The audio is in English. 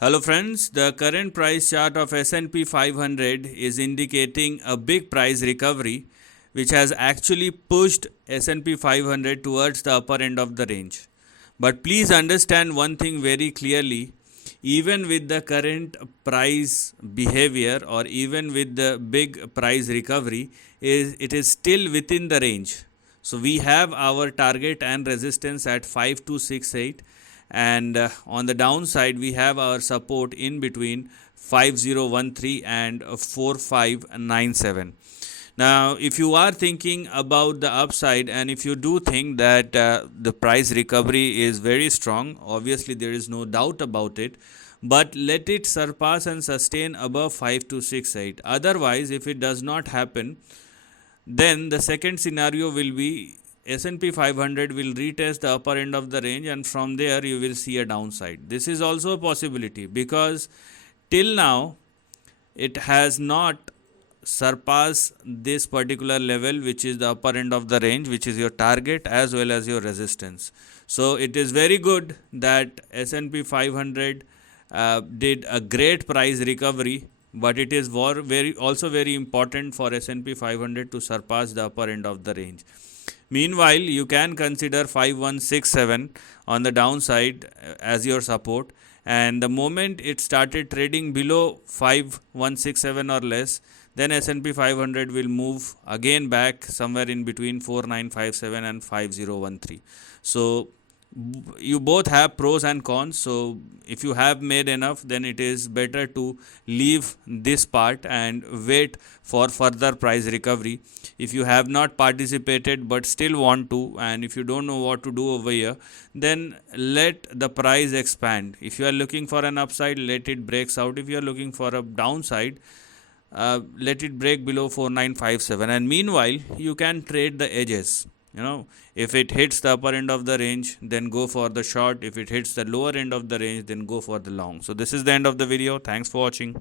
Hello friends, the current price chart of S&P 500 is indicating a big price recovery which has actually pushed S&P 500 towards the upper end of the range. But please understand one thing very clearly, even with the current price behavior or even with the big price recovery, it is still within the range. So we have our target and resistance at 5268, and on the downside we have our support in between 5013 and 4597. Now if you are thinking about the upside, and if you do think that the price recovery is very strong, obviously there is no doubt about it, but let it surpass and sustain above 5268. Otherwise, if it does not happen, then the second scenario will be S&P 500 will retest the upper end of the range, and from there you will see a downside. This is also a possibility because till now it has not surpassed this particular level, which is the upper end of the range, which is your target as well as your resistance. So it is very good that S&P 500 did a great price recovery, but it is also very important for S&P 500 to surpass the upper end of the range. Meanwhile, you can consider 5167 on the downside as your support, and the moment it started trading below 5167 or less, then S&P 500 will move again back somewhere in between 4957 and 5013. So you both have pros and cons. So if you have made enough, then it is better to leave this part and wait for further price recovery. If you have not participated but still want to, and if you don't know what to do over here, then let the price expand. If you are looking for an upside, let it breaks out. If you are looking for a downside, let it break below 4957, and meanwhile you can trade the edges. If it hits the upper end of the range, then go for the short. If it hits the lower end of the range, then go for the long. So this is the end of the video. Thanks for watching.